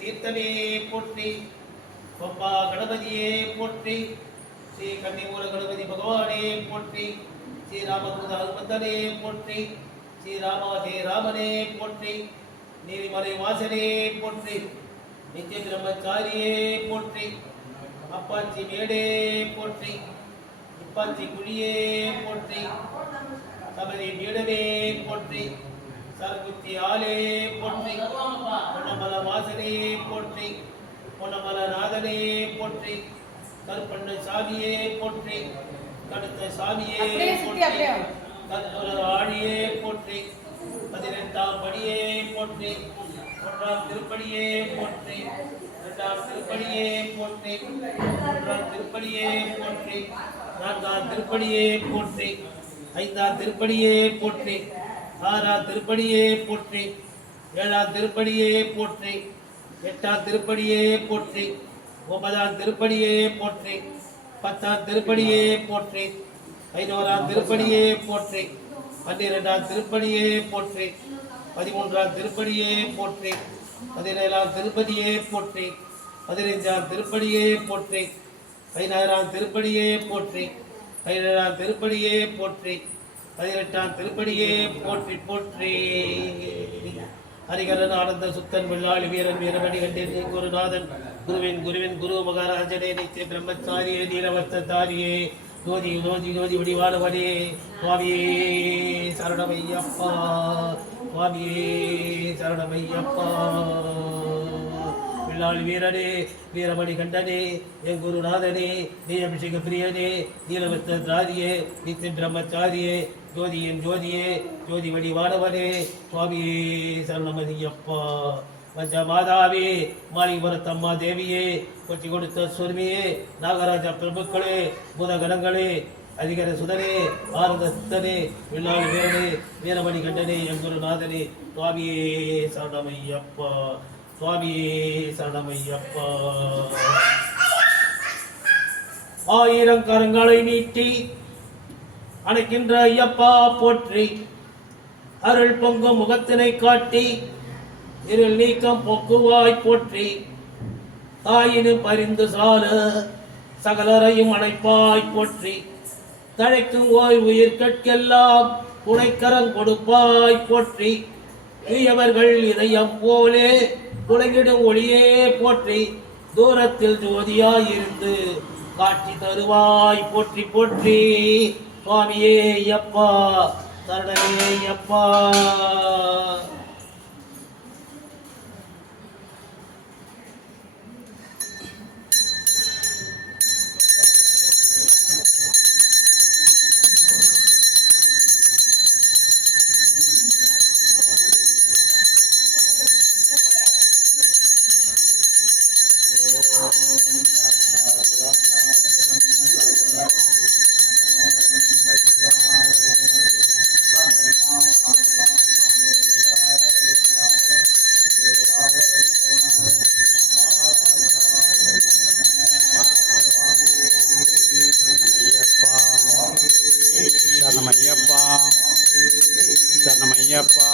தீர்த்தமே போற்றி. பப்பா கணபதியே போற்றி. ஸ்ரீ கன்னிமூல கணபதி பகவானே போற்றி. ஸ்ரீ ராமதூத அனுமந்தனே போற்றி. ஸ்ரீ ராமாஜே ராமனே போற்றி. நீதிமலை வாசனே போற்றி. நித்திய பிரம்மச்சாரியே போற்றி. அப்பாச்சி மேடே போற்றி. இப்பாச்சி குழியே போற்றி. சபரி பீடமே போற்றி. சரகுத்தி ஆலே போற்றி. பொன்னமல வாசனே போற்றி. பொன்னமல நாதனே போற்றி. கருப்பண்ண சாமியே போற்றி. கடுத்த சாமியே போற்றி. கற்புர ஆழியே போற்றி. 18ஆம் படியே போற்றி. 1ஆம் திருப்படியே போற்றி. 2ஆம் திருப்படியே போற்றி. 3ஆம் திருப்படியே போற்றி. 4ஆம் திருப்படியே போற்றி. 5ஆம் திருப்படியே போற்றி. 6ஆம் திருப்படியே போற்றி. 7ஆம் திருப்படியே போற்றி. 8ஆம் திருப்படியே போற்றி. 9ஆம் திருப்படியே போற்றி. 10ஆம் திருப்படியே போற்றி. 11ஆம் திருப்படியே போற்றி. 12ஆம் திருப்படியே போற்றி. 13ஆம் திருப்படியே போற்றி. 17ஆம் திருப்பதியே போற்றி. 15ஆம் திருப்படியே போற்றி. 16ஆம் திருப்படியே போற்றி. 17ஆம் திருப்படியே போற்றி. 18ஆம் திருப்படியே போற்றி போற்றி. ஹரிகரன் ஆனந்த சுத்தன் வெள்ளாளி வீரன் வீரமணி கண்டேன் குருநாதன் குருவின் குருவின் குரு மகாராஜனே நித்திய பிரம்மச்சாரியே நீலவர்த்தாரியே ஜோதி ஜோதி ஜோதி வடிவானவனே சுவாமியே சரணமையப்பா. சுவாமியே சரணமையப்பா. வெள்ளாளி வீரனே வீரமணி கண்டனே என் குருநாதனே நீ அபிஷேக பிரியனே நீலவர்த்தாரியே நித்திய பிரம்மச்சாரியே ஜோதியின் ஜோதியே ஜோதி வடிவானவனே சுவாமியே சரணமதியப்பா. பஞ்ச மாதாவே மாலிபுரத்தம்மா தேவியே கொச்சி கொடுத்த சுவாமியே நாகராஜா பிரபுக்களே பூதகணங்களே அதிகர சுதனே ஆனந்த சுத்தனே வெள்ளாளி வீரனே வீரமணி கண்டனே என் குருநாதனே சுவாமியே சரணமையப்பா. சுவாமியே சரணமையப்பா. ஆயிரம் கரங்களை நீட்டி அணைக்கின்ற ஐயப்பா போற்றி. அருள் பொங்கும் முகத்தினை காட்டி இருள் நீக்கம் போக்குவாய் போற்றி. தாயினு பரிந்து சால சகலரையும் அணைப்பாய் போற்றி. தழைக்கும் ஓய் உயிர்கட்கெல்லாம் துணைக்கரம் கொடுப்பாய் போற்றி. தீயவர்கள் இதயம் போலே துளையிடும் ஒளியே போற்றி. தூரத்தில் ஜோதியாயிருந்து காட்சி தருவாய் போற்றி போற்றி. சுவாமியே ஐயப்பா சரணமே ஐயப்பா. சரணமையப்பா.